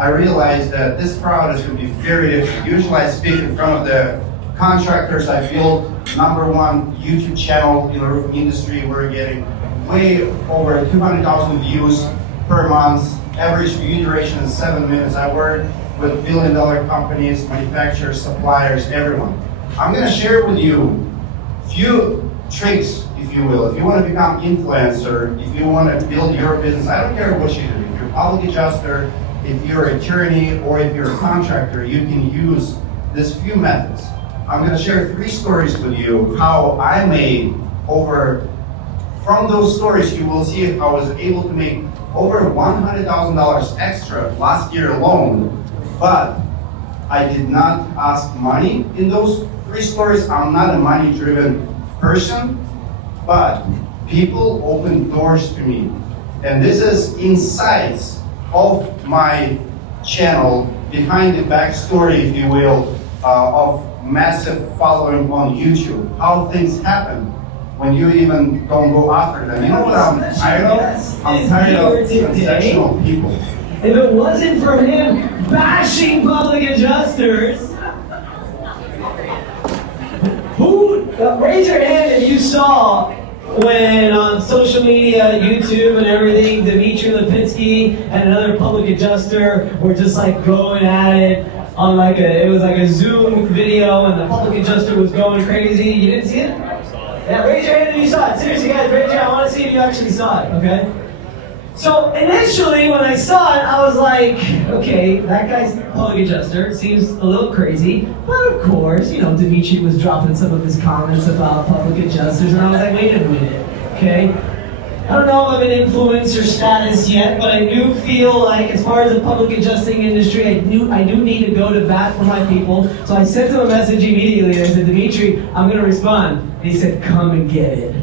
I realized that this crowd is going to be very different. Usually I speak in front of the contractors. I built #1 YouTube channel in the roofing industry. We're getting way over 200,000 views per month. Average view duration is 7 minutes. I work with billion-dollar companies, manufacturers, suppliers, everyone. I'm going to share with you a few tricks, if you will. If you want to become influencer, if you want to build your business, I don't care what you do. If you're a public adjuster, if you're an attorney, or if you're a contractor, you can use these few methods. I'm going to share 3 stories with you how I made from those stories you will see I was able to make over $100,000 extra last year alone, but I did not ask money in those 3 stories. I'm not a money-driven person, but people opened doors to me. And this is insights of my channel, behind the backstory, if you will, of massive following on YouTube. How things happen when you even don't go after them. You know what I'm tired of? I'm tired of transactional people. If it wasn't for him bashing public adjusters, raise your hand if you saw when on social media, YouTube and everything, Dmitry Lipinskiy and another public adjuster were just like going at it on it was like a Zoom video and the public adjuster was going crazy. You didn't see it? Yeah, raise your hand if you saw it. Seriously guys, raise your hand. I want to see if you actually saw it, okay? So initially when I saw it, I was like, okay, that guy's public adjuster, seems a little crazy, but of course, you know, Dmitry was dropping some of his comments about public adjusters, and I was like, wait a minute, okay? I don't know if I'm an influencer status yet, but I do feel like, as far as the public adjusting industry, I do need to go to bat for my people. So I sent him a message immediately. I said, Dmitry, I'm going to respond. And he said, come and get it.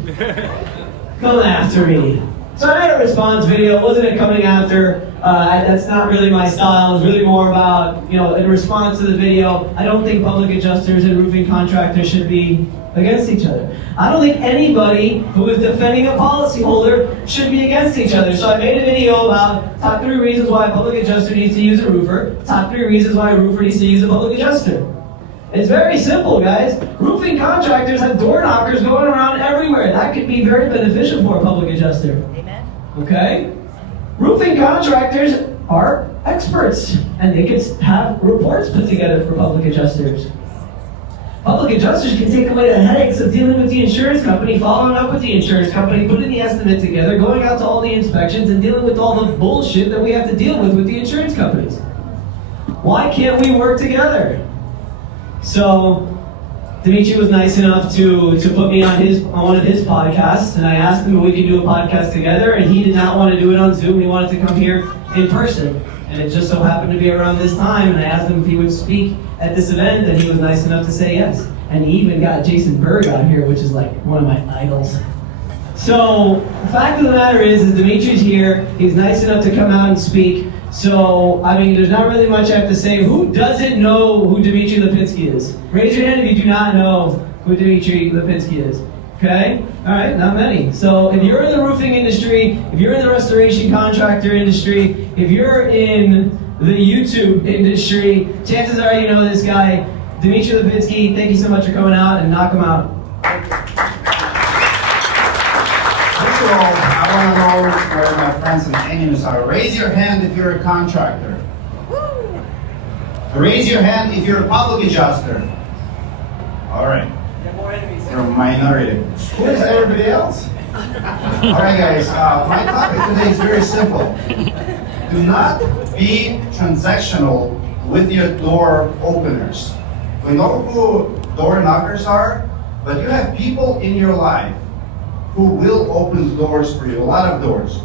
Come after me. So I made a response video. It wasn't coming after. That's not really my style. It was really more about, you know, in response to the video, I don't think public adjusters and roofing contractors should be against each other. I don't think anybody who is defending a policyholder should be against each other. So I made a video about top 3 reasons why a public adjuster needs to use a roofer, top 3 reasons why a roofer needs to use a public adjuster. It's very simple, guys. Roofing contractors have door knockers going around everywhere. That could be very beneficial for a public adjuster. Amen. Okay? Roofing contractors are experts, and they could have reports put together for public adjusters. Public adjusters can take away the headaches of dealing with the insurance company, following up with the insurance company, putting the estimate together, going out to all the inspections, and dealing with all the bullshit that we have to deal with the insurance companies. Why can't we work together? So, Dmitry was nice enough to put me on one of his podcasts, and I asked him if we could do a podcast together, and he did not want to do it on Zoom. He wanted to come here in person. And it just so happened to be around this time, and I asked him if he would speak at this event, and he was nice enough to say yes. And he even got Jason Berg out here, which is like one of my idols. So, the fact of the matter is Dmitry's here. He's nice enough to come out and speak. So, I mean, there's not really much I have to say. Who doesn't know who Dmitry Lipinskiy is? Raise your hand if you do not know who Dmitry Lipinskiy is. Okay? All right, not many. So if you're in the roofing industry, if you're in the restoration contractor industry, if you're in the YouTube industry, chances are you know this guy, Dmitry Lipinskiy. Thank you so much for coming out, and knock him out. First of all, I want to know where my friends and enemies are. Raise your hand if you're a contractor. Raise your hand if you're a public adjuster. All right. You're a minority. Who is everybody else? All right, guys. My topic today is very simple. Do not be transactional with your door openers. We know who door knockers are, but you have people in your life who will open doors for you, a lot of doors.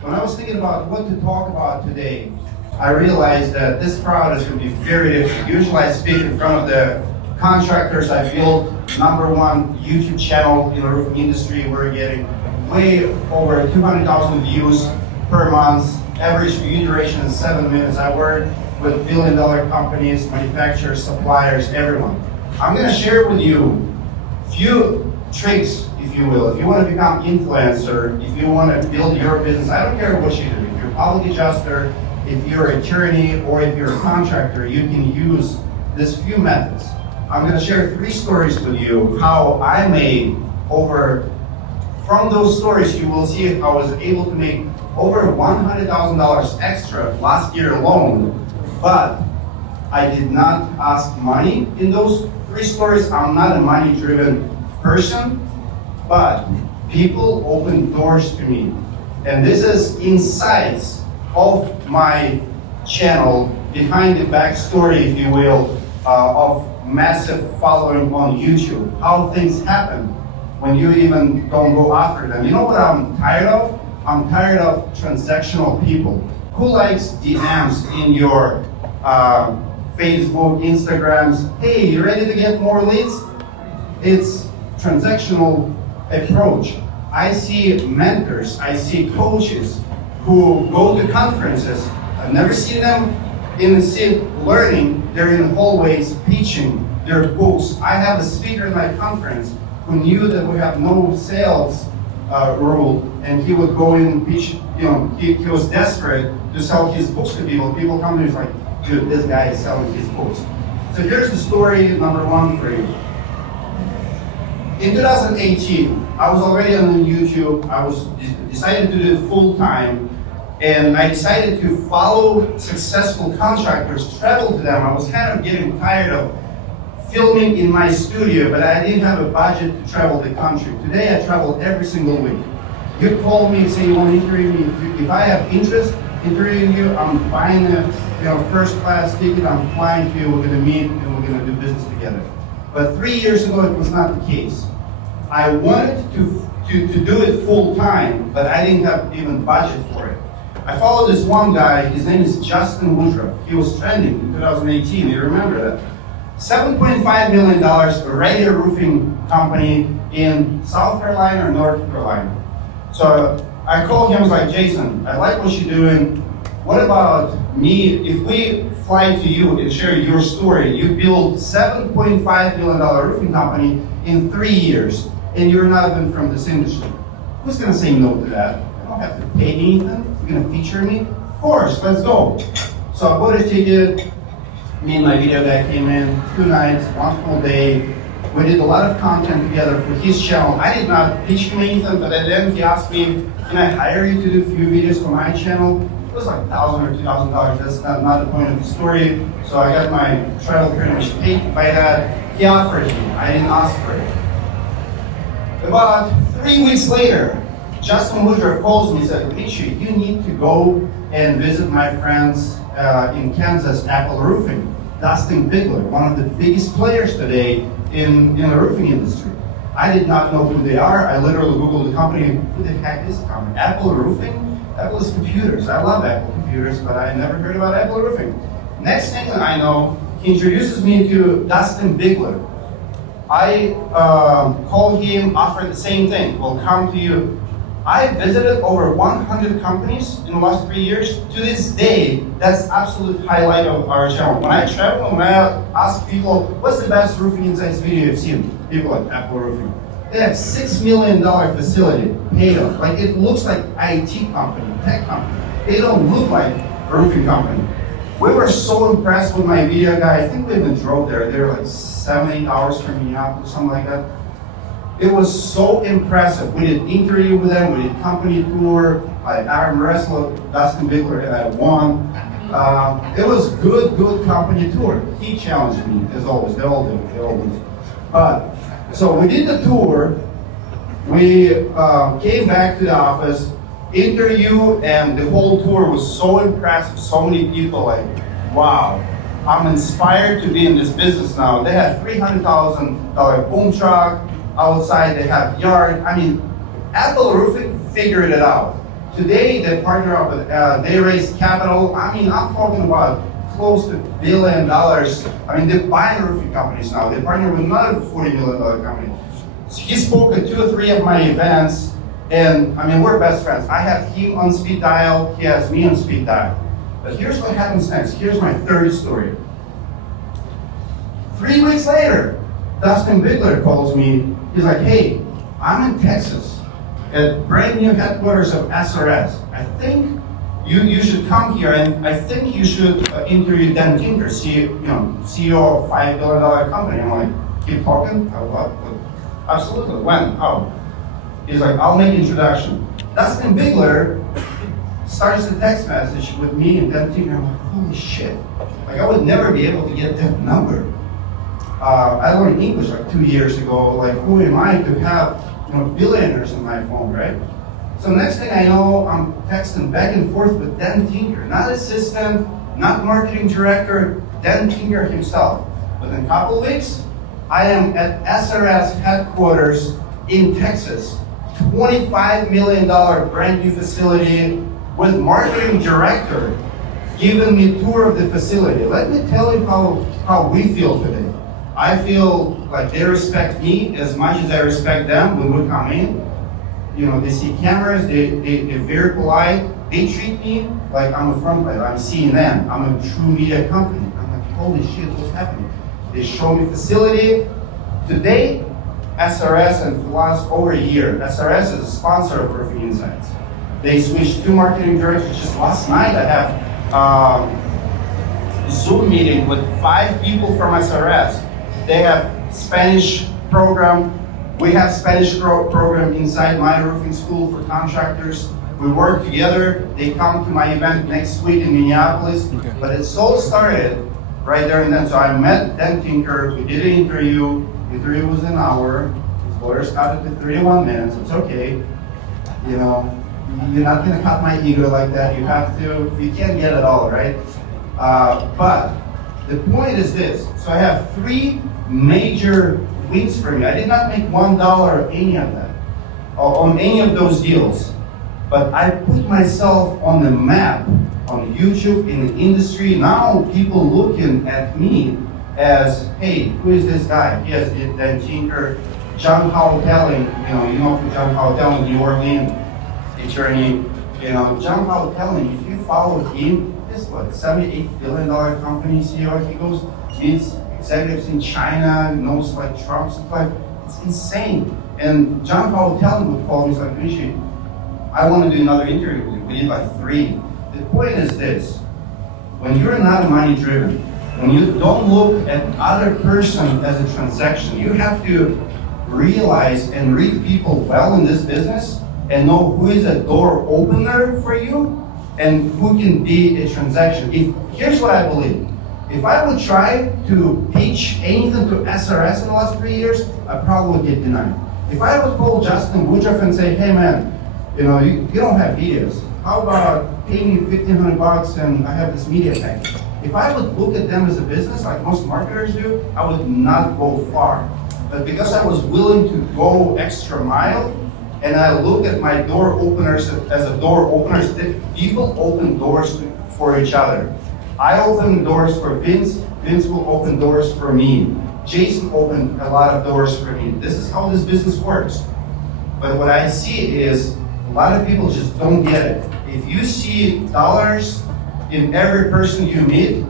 When I was thinking about what to talk about today, I realized that this crowd is going to be very different. Usually I speak in front of the contractors. I built #1 YouTube channel in the roofing industry. We're getting way over 200,000 views per month. Average view duration is 7 minutes. I work with billion-dollar companies, manufacturers, suppliers, everyone. I'm going to share with you a few tricks, if you will. If you want to become influencer, if you want to build your business, I don't care what you do. If you're a public adjuster, if you're an attorney or if you're a contractor, you can use these few methods. I'm gonna share 3 stories with you, how I made from those stories you will see how I was able to make over $100,000 extra last year alone, but I did not ask money in those 3 stories. I'm not a money-driven person, but people opened doors to me. And this is insights of my channel, behind the backstory, if you will, of massive following on YouTube. How things happen when you even don't go after them. You know what I'm tired of? I'm tired of transactional people. Who likes DMs in your Facebook, Instagrams? Hey, you ready to get more leads? It's transactional approach. I see mentors, I see coaches who go to conferences. I've never seen them in the seat learning. They're in the hallways teaching their books. I have a speaker in my conference who knew that we have no sales rule, and he would go in and pitch. He was desperate to sell his books to people. People come to him, he's like, dude, this guy is selling his books. So here's the story number 1 for you. In 2018, I was already on YouTube. I was decided to do it full time, and I decided to follow successful contractors, travel to them. I was kind of getting tired of filming in my studio, but I didn't have a budget to travel the country. Today, I travel every single week. You call me and say you want to interview me. If I have interest in interviewing you, I'm buying a first class ticket. I'm flying to you. We're going to meet and we're going to do business together. But 3 years ago, it was not the case. I wanted to do it full time, but I didn't have even budget for it. I followed this one guy. His name is Justin Woodruff. He was trending in 2018. You remember that? $7.5 million, a regular roofing company in South Carolina or North Carolina. So I called him, I was like, Jason, I like what you're doing. What about me? If we fly to you and share your story, you build $7.5 million roofing company in 3 years, and you're not even from this industry. Who's gonna say no to that? I don't have to pay anything. You're gonna feature me? Of course, let's go. So I bought a ticket. Me and my video guy came in, 2 nights, 1 full day. We did a lot of content together for his channel. I did not pitch him anything, but at the end he asked me, can I hire you to do a few videos for my channel? It was like $1,000 or $2,000. That's not the point of the story. So I got my travel pretty much paid by that. He offered me. I didn't ask for it. About 3 weeks later, Justin Woodruff calls me and said, Dmitry, you need to go and visit my friends in Kansas, Apple Roofing. Dustin Bigler, one of the biggest players today in the roofing industry. I did not know who they are. I literally Googled the company. Who the heck is the company? Apple Roofing? Apple is computers. I love Apple computers, but I never heard about Apple Roofing. Next thing I know, he introduces me to Dustin Bigler. I called him, offered the same thing. We'll come to you. I visited over 100 companies in the last 3 years. To this day, that's absolute highlight of our channel. When I travel, when I ask people, what's the best roofing insights video you've seen? People like Apple Roofing. They have $6 million facility paid off. Like it looks like IT company, tech company. They don't look like a roofing company. We were so impressed with my video guy. I think we even drove there. They were like 7-8 hours from Minneapolis, something like that. It was so impressive. We did interview with them, we did company tour. I arm wrestled Dustin Bigler at one. It was good company tour. He challenged me, as always. They all do. So we did the tour. We came back to the office, interview, and the whole tour was so impressive. So many people like, wow, I'm inspired to be in this business now. They had $300,000 boom truck. Outside they have yard. I mean, Apple Roofing figured it out. Today they partner up with, they raised capital. I mean, I'm talking about close to $1 billion. I mean, they're buying roofing companies now. They partner with another $40 million company. So he spoke at 2 or 3 of my events, and I mean, we're best friends. I have him on speed dial, he has me on speed dial. But here's what happens next. Here's my third story. 3 weeks later, Dustin Bigler calls me. He's like, hey, I'm in Texas at brand new headquarters of SRS. I think you should come here, and I think you should interview Dan Tinker, CEO of $5 billion company. I'm like, keep talking? What? Absolutely. When? How? He's like, I'll make introduction. Dustin Bigler starts the text message with me and Dan Tinker. I'm like, holy shit. Like, I would never be able to get that number. I learned English like 2 years ago. Like, who am I to have billionaires on my phone, right? So next thing I know, I'm texting back and forth with Dan Tinker, not assistant, not marketing director, Dan Tinker himself. Within a couple of weeks, I am at SRS headquarters in Texas, $25 million brand new facility with marketing director giving me a tour of the facility. Let me tell you how we feel today. I feel like they respect me as much as I respect them when we come in. They see cameras, they're very polite. They treat me like I'm a front runner. I'm CNN. I'm a true media company. I'm like, holy shit, what's happening? They show me facility. Today, SRS, and for the last over a year, SRS is a sponsor of Roofing Insights. They switched 2 marketing directors. Just last night, I have a Zoom meeting with 5 people from SRS. They have Spanish program. We have Spanish program inside my roofing school for contractors. We work together. They come to my event next week in Minneapolis. Okay. But it all started right there and then. So I met Dan Tinker. We did an interview. The interview was an hour. His lawyers cut it to 31 minutes. It's okay. You're not gonna cut my ego like that. You can't get it all, right? But the point is this. So I have 3 major wins for me. I did not make $1 of any of that, on any of those deals. But I put myself on the map, on YouTube, in the industry. Now people looking at me as, hey, who is this guy? He has Dan Tinker, John Howell Telling, who John Howell Telling, New Orleans attorney. John Howell Telling, if you follow him, this $78 billion company CEO. He goes, meets executives in China, knows like Trump supply. It's insane. And John Howell Telling would call me, he's like, Dmitry, I want to do another interview with you. We did like 3. The point is this: when you're not money driven, when you don't look at other person as a transaction, you have to realize and read people well in this business and know who is a door opener for you and who can be a transaction. Here's what I believe. If I would try to pitch anything to SRS in the last 3 years, I probably would get denied. If I would call Justin Woodruff and say, hey man, you don't have videos. How about paying me $1,500 and I have this media package? If I would look at them as a business like most marketers do, I would not go far. But because I was willing to go extra mile, and I look at my door openers as a door openers, people open doors for each other. I open doors for Vince, Vince will open doors for me. Jason opened a lot of doors for me. This is how this business works. But what I see is a lot of people just don't get it. If you see dollars in every person you meet,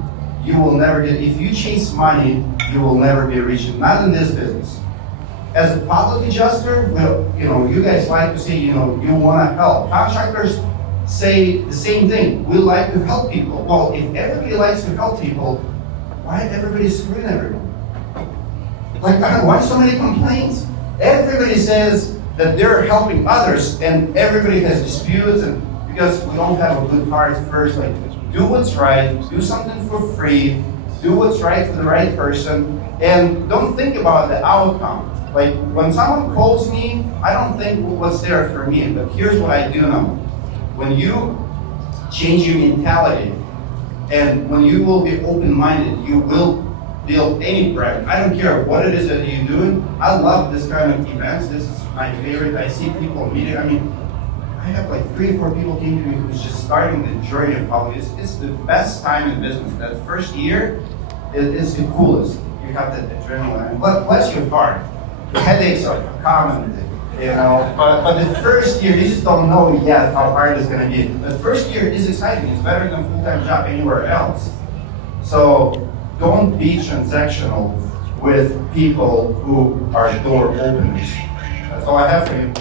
you will never get, if you chase money, you will never be rich, not in this business. As a public adjuster, well, you guys like to say, you want to help. Contractors say the same thing. We like to help people. Well, if everybody likes to help people, why everybody screwing everyone? Like, why so many complaints? Everybody says that they're helping others, and everybody has disputes, and because we don't have a good heart first, like, do what's right, do something for free, do what's right for the right person, and don't think about the outcome. Like, when someone calls me, I don't think what's there for me, but here's what I do know. When you change your mentality, and when you will be open-minded, you will build any brand. I don't care what it is that you're doing. I love this kind of events. This is my favorite. I see people meeting. I mean, I have like 3 or 4 people came to me who's just starting the journey of public. It's the best time in business. That first year is the coolest. You have that adrenaline. Bless your heart. The headaches are common, but the first year, you just don't know yet how hard it's going to be. The first year is exciting. It's better than a full-time job anywhere else. So don't be transactional with people who are door openers. That's all I have for you.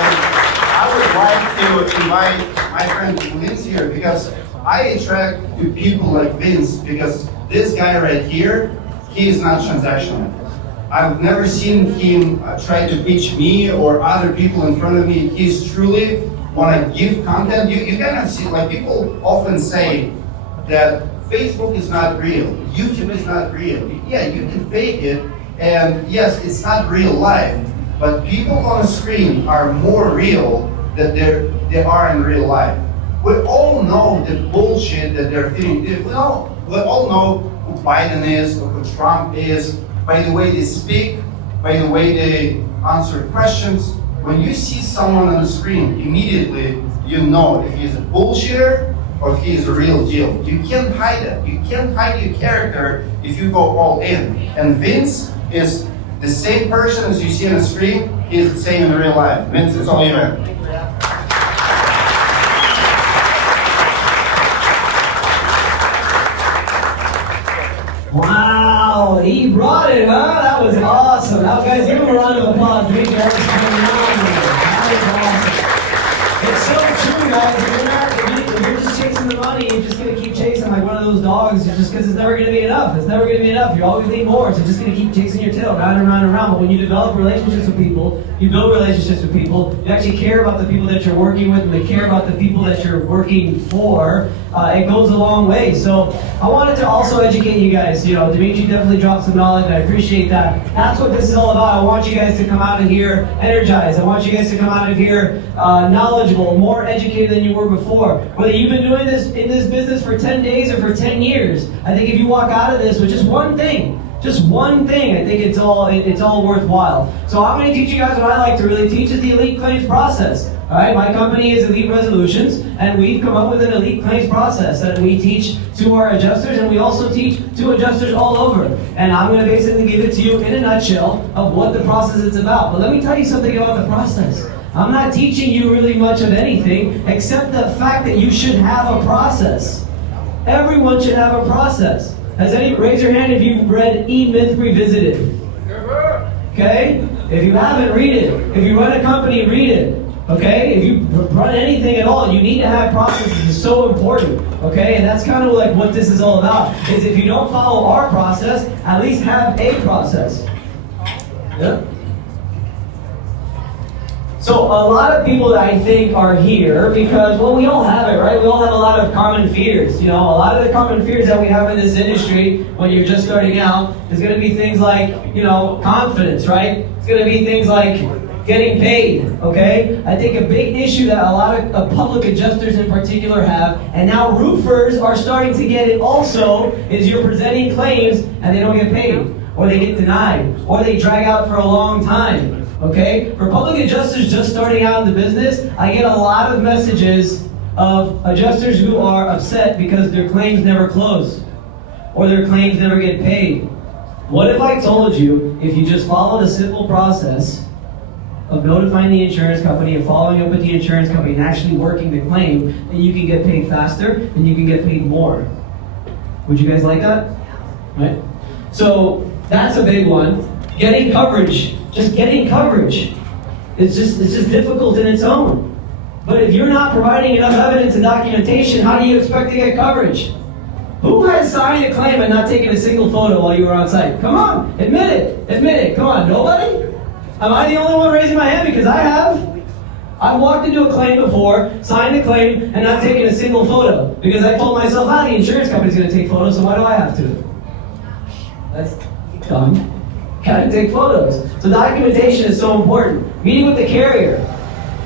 I would like to invite my friend Vince here because I attract to people like Vince because this guy right here, he is not transactional. I've never seen him try to pitch me or other people in front of me. He's truly want to give content. You kind of see, like people often say that Facebook is not real, YouTube is not real. Yeah, you can fake it, and yes, it's not real life, but people on the screen are more real than they are in real life. We all know the bullshit that they're feeding. We all know who Biden is or who Trump is by the way they speak, by the way they answer questions. When you see someone on the screen, immediately you know if he's a bullshitter or if he's a real deal. You can't hide it. You can't hide your character if you go all in. And Vince is the same person as you see on the screen, he's the same in real life. Vince, it's all you, man. Wow, he brought it, huh? That was awesome. Now, guys, give him a round of applause. That was phenomenal. It's so true, guys. If you're just chasing the money, you're just going to keep chasing like one of those dogs just because it's never going to be enough. It's never going to be enough. You always need more. So just going to keep chasing your tail round and round and round. But when you develop relationships with people, you build relationships with people, you actually care about the people that you're working with and they care about the people that you're working for, it goes a long way. So I wanted to also educate you guys. You know, Dmitry definitely dropped some knowledge and I appreciate that. That's what this is all about. I want you guys to come out of here energized. I want you guys to come out of here knowledgeable, more educated than you were before. Whether you've been doing this in this business for 10 days or for 10 years, I think if you walk out of this with just one thing, I think it's all worthwhile. So I'm going to teach you guys what I like to really teach is the elite claims process. All right, my company is Elite Resolutions, and we've come up with an elite claims process that we teach to our adjusters, and we also teach to adjusters all over. And I'm going to basically give it to you in a nutshell of what the process is about. But let me tell you something about the process. I'm not teaching you really much of anything except the fact that you should have a process. Everyone should have a process. Raise your hand if you've read E-Myth Revisited. Okay? If you haven't, read it. If you run a company, read it. Okay? If you run anything at all, you need to have processes. It's so important. Okay? And that's kind of like what this is all about. Is if you don't follow our process, at least have a process. Yeah? So a lot of people that I think are here because, well, we all have it, right? We all have a lot of common fears. You know, a lot of the common fears that we have in this industry when you're just starting out is going to be things like, you know, confidence, right? It's going to be things like getting paid, okay? I think a big issue that a lot of public adjusters in particular have, and now roofers are starting to get it also, is you're presenting claims and they don't get paid, or they get denied, or they drag out for a long time. Okay? For public adjusters just starting out in the business, I get a lot of messages of adjusters who are upset because their claims never close or their claims never get paid. What if I told you if you just followed a simple process of notifying the insurance company and following up with the insurance company and actually working the claim, that you can get paid faster and you can get paid more? Would you guys like that? Right? So that's a big one. Getting coverage. Just getting coverage. It's just difficult in its own. But if you're not providing enough evidence and documentation, how do you expect to get coverage? Who has signed a claim and not taken a single photo while you were on site? Come on, admit it. Admit it. Come on, nobody? Am I the only one raising my hand? Because I have. I've walked into a claim before, signed a claim, and not taken a single photo. Because I told myself, the insurance company's going to take photos, so why do I have to? That's dumb. Gotta take photos. So documentation is so important. Meeting with the carrier.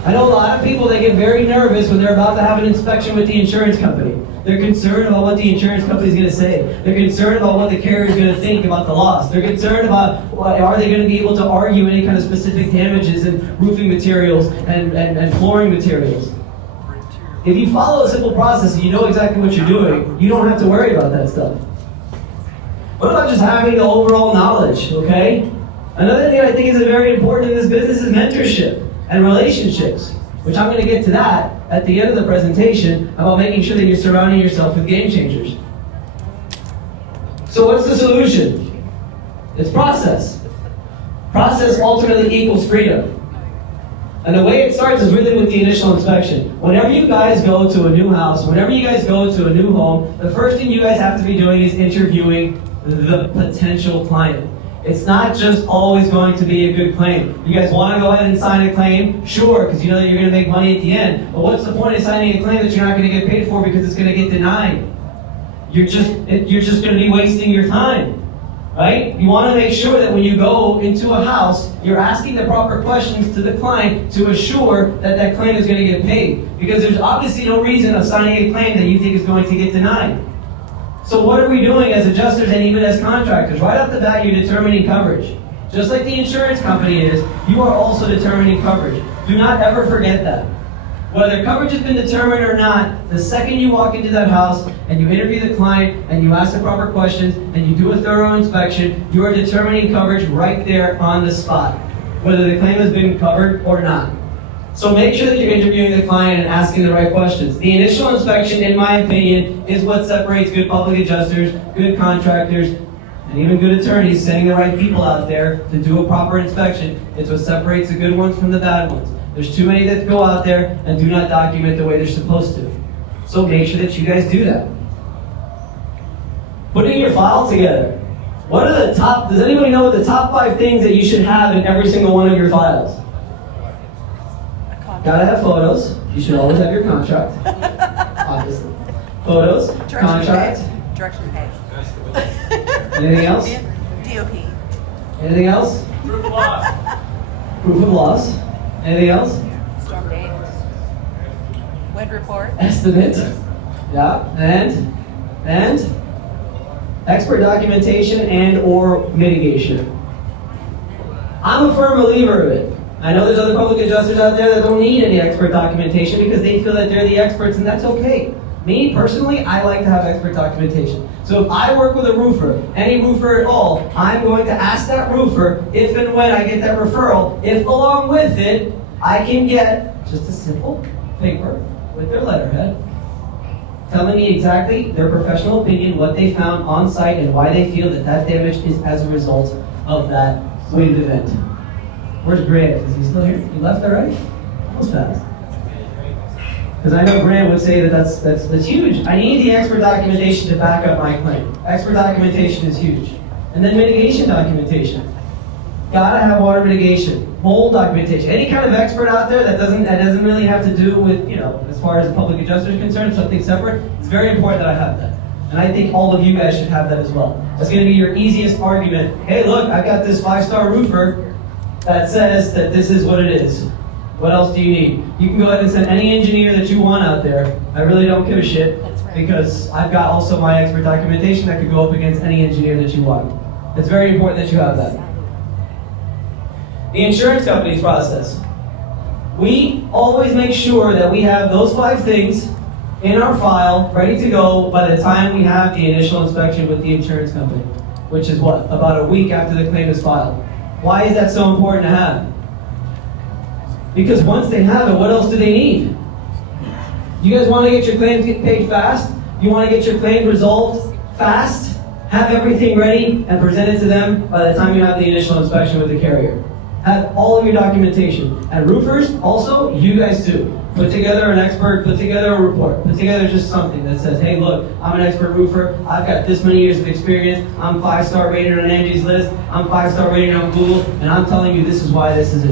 I know a lot of people, they get very nervous when they're about to have an inspection with the insurance company. They're concerned about what the insurance company is going to say. They're concerned about what the carrier is going to think about the loss. They're concerned about, are they going to be able to argue any kind of specific damages in roofing materials and flooring materials. If you follow a simple process and you know exactly what you're doing, you don't have to worry about that stuff. What about just having the overall knowledge, okay? Another thing I think is very important in this business is mentorship and relationships, which I'm going to get to that at the end of the presentation about making sure that you're surrounding yourself with game changers. So what's the solution? It's process. Process ultimately equals freedom. And the way it starts is really with the initial inspection. Whenever you guys go to a new house, whenever you guys go to a new home, the first thing you guys have to be doing is interviewing the potential client. It's not just always going to be a good claim. You guys want to go ahead and sign a claim? Sure, because you know that you're going to make money at the end. But what's the point of signing a claim that you're not going to get paid for because it's going to get denied? You're just going to be wasting your time. Right? You want to make sure that when you go into a house, you're asking the proper questions to the client to assure that that claim is going to get paid. Because there's obviously no reason of signing a claim that you think is going to get denied. So what are we doing as adjusters and even as contractors? Right off the bat, you're determining coverage. Just like the insurance company is, you are also determining coverage. Do not ever forget that. Whether coverage has been determined or not, the second you walk into that house and you interview the client and you ask the proper questions and you do a thorough inspection, you are determining coverage right there on the spot, whether the claim has been covered or not. So make sure that you're interviewing the client and asking the right questions. The initial inspection, in my opinion, is what separates good public adjusters, good contractors, and even good attorneys sending the right people out there to do a proper inspection. It's what separates the good ones from the bad ones. There's too many that go out there and do not document the way they're supposed to. So make sure that you guys do that. Putting your file together. What are the top, does anybody know what the top 5 things that you should have in every single one of your files? Gotta have photos. You should always have your contract. Obviously. Photos, contract. Direction pay. Anything else? DOP. Anything else? Proof of loss. Proof of loss. Anything else? Storm date. Wind report. Estimate. Yeah. And expert documentation and or mitigation. I'm a firm believer of it. I know there's other public adjusters out there that don't need any expert documentation because they feel that they're the experts, and that's okay. Me, personally, I like to have expert documentation. So if I work with a roofer, any roofer at all, I'm going to ask that roofer if and when I get that referral, if along with it, I can get just a simple paper with their letterhead telling me exactly their professional opinion, what they found on site, and why they feel that that damage is as a result of that wind event. Where's Grant? Is he still here? He left already? Almost fast. Because I know Grant would say that that's huge. I need the expert documentation to back up my claim. Expert documentation is huge. And then mitigation documentation. Gotta have water mitigation, mold documentation. Any kind of expert out there that doesn't really have to do with, as far as the public adjuster is concerned, something separate, it's very important that I have that. And I think all of you guys should have that as well. That's gonna be your easiest argument. Hey, look, I've got this 5-star roofer that says that this is what it is. What else do you need? You can go ahead and send any engineer that you want out there. I really don't give a shit because I've got also my expert documentation that could go up against any engineer that you want. It's very important that you have that. The insurance company's process. We always make sure that we have those 5 things in our file ready to go by the time we have the initial inspection with the insurance company, which is what? About a week after the claim is filed. Why is that so important to have? Because once they have it, what else do they need? You guys want to get your claims paid fast? You want to get your claim resolved fast? Have everything ready and present it to them by the time you have the initial inspection with the carrier. Have all of your documentation. And roofers, also, you guys too. Put together an expert, put together a report, put together just something that says, hey look, I'm an expert roofer, I've got this many years of experience, I'm 5-star rated on Angie's List, I'm 5-star rated on Google, and I'm telling you this is why this is.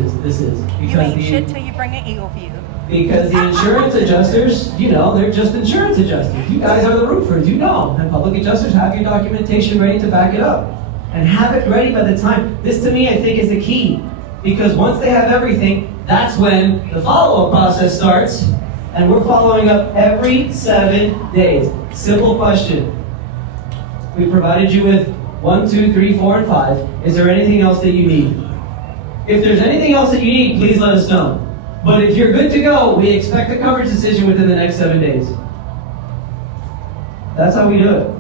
You ain't shit till you bring an eagle view. Because the insurance adjusters, they're just insurance adjusters. You guys are the roofers, and public adjusters have your documentation ready to back it up. And have it ready by the time. This to me I think is the key. Because once they have everything, that's when the follow-up process starts, and we're following up every 7 days. Simple question. We provided you with 1, 2, 3, 4, and 5. Is there anything else that you need? If there's anything else that you need, please let us know. But if you're good to go, we expect a coverage decision within the next 7 days. That's how we do it.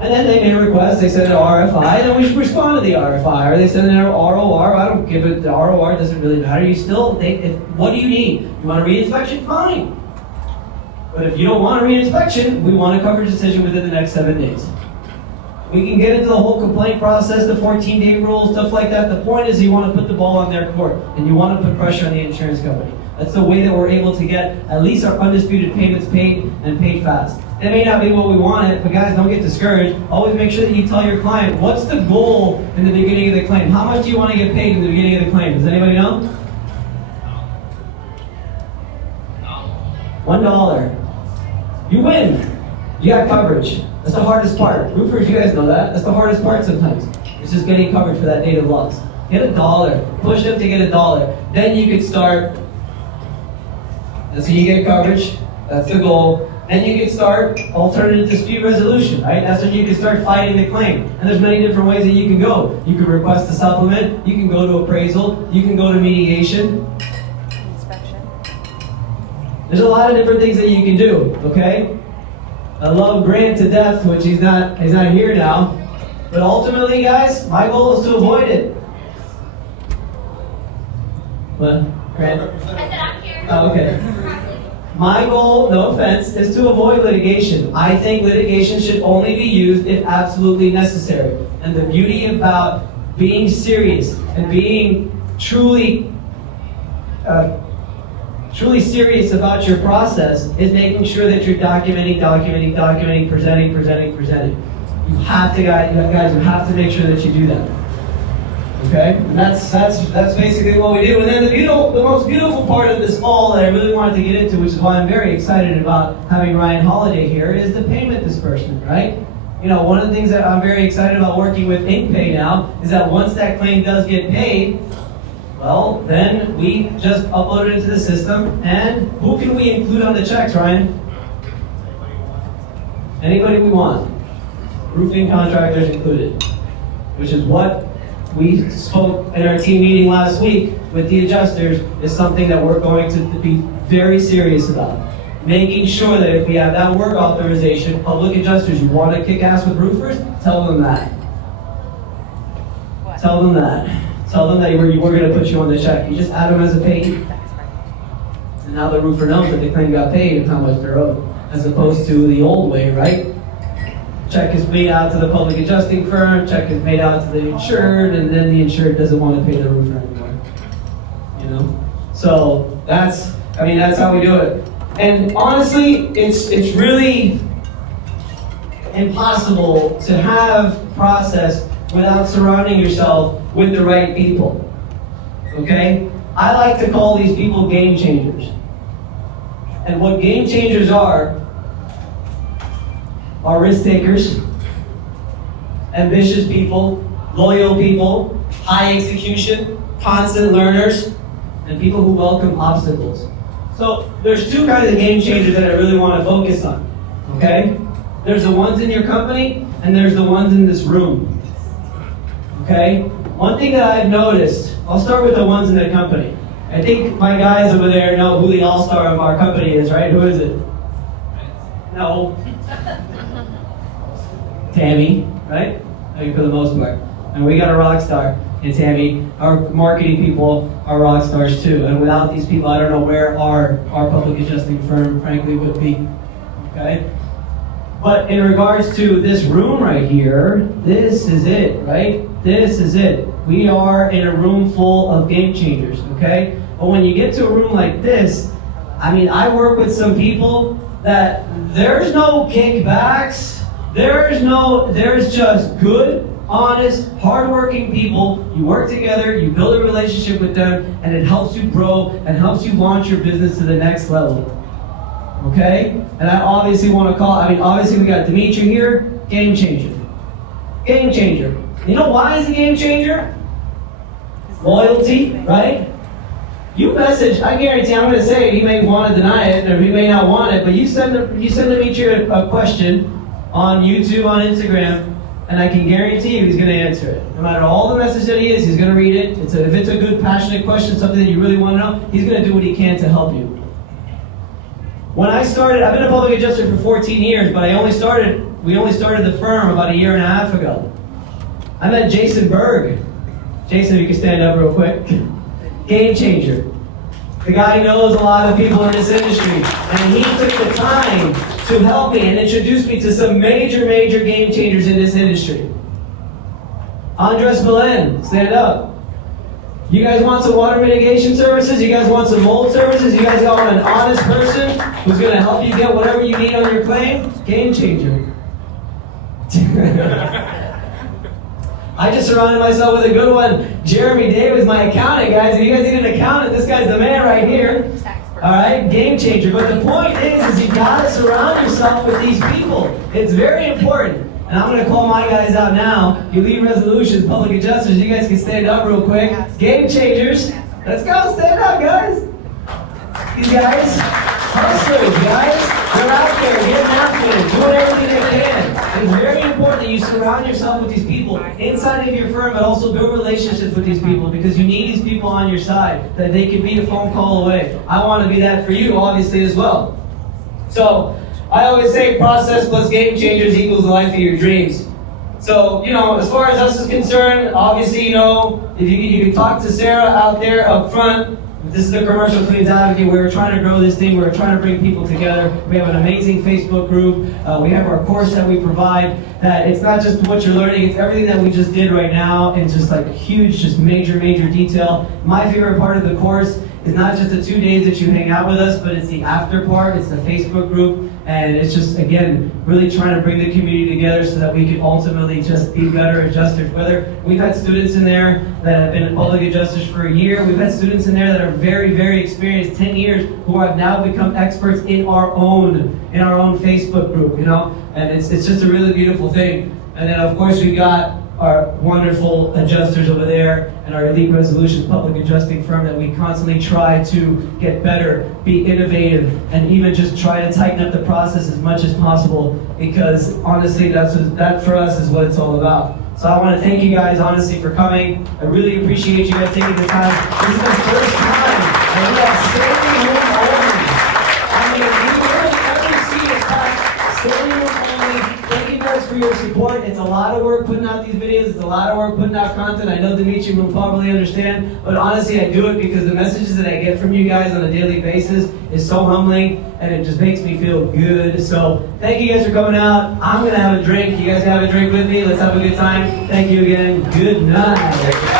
And then they may request, they send an RFI, and we respond to the RFI. Or they send an ROR, I don't give it, the ROR doesn't really matter. What do you need? You want a re-inspection? Fine. But if you don't want a re-inspection, we want a coverage decision within the next 7 days. We can get into the whole complaint process, the 14-day rule, stuff like that. The point is you want to put the ball on their court, and you want to put pressure on the insurance company. That's the way that we're able to get at least our undisputed payments paid and paid fast. It may not be what we wanted, but guys, don't get discouraged. Always make sure that you tell your client, what's the goal in the beginning of the claim? How much do you want to get paid in the beginning of the claim? Does anybody know? $1. You win. You got coverage. That's the hardest part. Roofers, you guys know that. That's the hardest part sometimes. It's just getting coverage for that date of loss. Get $1. Push them to get $1. Then you can start. And so you get coverage. That's the goal. Then you can start alternative dispute resolution, right? That's when you can start fighting the claim. And there's many different ways that you can go. You can request a supplement. You can go to appraisal. You can go to mediation. Inspection. There's a lot of different things that you can do, okay? I love Grant to death, which he's not here now. But ultimately, guys, my goal is to avoid it. What? Grant? I said I'm here. Oh, okay. My goal, no offense, is to avoid litigation. I think litigation should only be used if absolutely necessary. And the beauty about being serious and being truly serious about your process is making sure that you're documenting, presenting. You have to, guys, you have to make sure that you do that. Okay? And that's basically what we do. And then the most beautiful part of this all that I really wanted to get into, which is why I'm very excited about having Ryan Holiday here, is the payment disbursement, right? You know, one of the things that I'm very excited about working with InkPay now is that once that claim does get paid, well, then we just upload it into the system, and who can we include on the checks, Ryan? Anybody we want. Roofing contractors included, which is what we spoke in our team meeting last week with the adjusters, is something that we're going to be very serious about. Making sure that if we have that work authorization, public adjusters, you want to kick ass with roofers, tell them that. What? Tell them that. Tell them that we're going to put you on the check. You just add them as a payee. That's right. And now the roofer knows that the claim got paid and how much they're owed, as opposed to the old way, right? Check is made out to the public adjusting firm, check is made out to the insured, and then the insured doesn't want to pay the roofer anymore. You know? So that's how we do it. And honestly, it's really impossible to have process without surrounding yourself with the right people. Okay? I like to call these people game changers. And what game changers are risk takers, ambitious people, loyal people, high execution, constant learners, and people who welcome obstacles. So there's two kinds of game changers that I really want to focus on. Okay? There's the ones in your company, and there's the ones in this room. Okay? One thing that I've noticed, I'll start with the ones in the company. I think my guys over there know who the all-star of our company is, right? Who is it? No. Tammy, right? I mean, for the most part. And we got a rock star in Tammy. Our marketing people are rock stars too. And without these people, I don't know where our public adjusting firm, frankly, would be. Okay? But in regards to this room right here, this is it, right? This is it. We are in a room full of game changers, okay? But when you get to a room like this, I work with some people that there's no kickbacks, there's just good, honest, hardworking people. You work together, you build a relationship with them, and it helps you grow and helps you launch your business to the next level. Okay? And I obviously want to obviously we got Dmitry here, game changer. Game changer. You know why he's a game changer? Loyalty, right? You message, I guarantee, I'm going to say, he may want to deny it, or he may not want it, but you send Dmitry a question on YouTube, on Instagram, and I can guarantee you he's going to answer it. No matter all the message that he is, he's going to read it. If it's a good, passionate question, something that you really want to know, he's going to do what he can to help you. When I started, I've been a public adjuster for 14 years, but we only started the firm about 1.5 years ago. I met Jason Berg. Jason, if you can stand up real quick. Game changer. The guy knows a lot of people in this industry. And he took the time to help me and introduce me to some major game changers in this industry. Andres Belen, stand up. You guys want some water mitigation services? You guys want some mold services? You guys want an honest person who's going to help you get whatever you need on your claim? Game changer. I just surrounded myself with a good one. Jeremy Davis, my accountant, guys. If you guys need an accountant, this guy's the man right here. All right, game changer. But the point is you gotta surround yourself with these people. It's very important. And I'm gonna call my guys out now. You lead resolutions, public adjusters. You guys can stand up real quick. Game changers. Let's go, stand up, guys. These guys, hustlers, guys. They're out there getting after it, doing everything they can. It's very important that you surround yourself with these people inside of your firm, but also build relationships with these people because you need these people on your side, that they can be a phone call away. I want to be that for you, obviously, as well. So, I always say process plus game changers equals the life of your dreams. So, as far as us is concerned, obviously, if you can talk to Sarah out there up front. This is the Commercial Claims Advocate. We're trying to grow this thing. We're trying to bring people together. We have an amazing Facebook group. We have our course that we provide. That it's not just what you're learning, it's everything that we just did right now in just like huge, just major detail. My favorite part of the course is not just the 2 days that you hang out with us, but it's the after part. It's the Facebook group. And it's just, again, really trying to bring the community together so that we can ultimately just be better adjusters. Whether we've had students in there that have been public adjusters for a year, we've had students in there that are very experienced, 10 years, who have now become experts in our own Facebook group, And it's just a really beautiful thing. And then, of course, we've got our wonderful adjusters over there and our Elite Resolutions public adjusting firm that we constantly try to get better, be innovative, and even just try to tighten up the process as much as possible because honestly that for us is what it's all about. So I want to thank you guys honestly for coming. I really appreciate you guys taking the time. This is the first time that we have standing room only. I mean, you really never see it packed. Standing room only. Thank you guys for your support. It's a lot of work putting out these videos. It's a lot of work putting out content. I know Dmitry will probably understand, but honestly I do it because the messages that I get from you guys on a daily basis is so humbling and it just makes me feel good. So thank you guys for coming out. I'm going to have a drink. You guys have a drink with me. Let's have a good time. Thank you again. Good night.